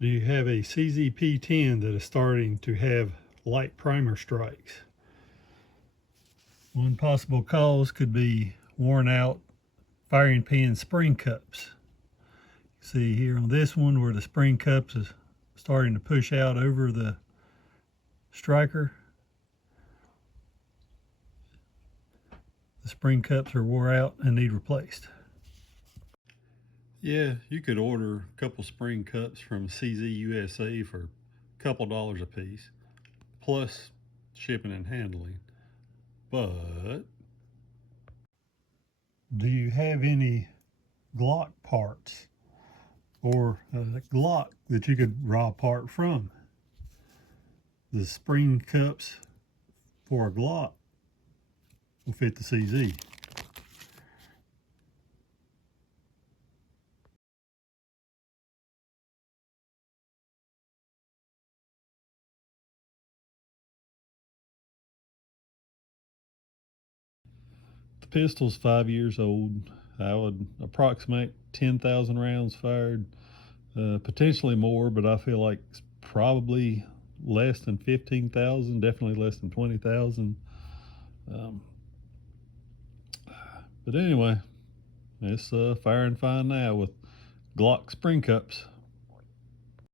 Do you have a CZ P10 that is starting to have light primer strikes? One possible cause could be worn out firing pin spring cups. See here on this one where the spring cups is starting to push out over the striker. The spring cups are wore out and need replaced. Yeah, you could order a couple spring cups from CZ USA for a couple dollars a piece, plus shipping and handling. But do you have any Glock parts or a Glock that you could raw part from? The spring cups for a Glock will fit the CZ. The pistol's 5 years old. I would approximate 10,000 rounds fired, potentially more, but I feel like it's probably less than 15,000, definitely less than 20,000. But anyway, it's firing fine now with Glock spring cups.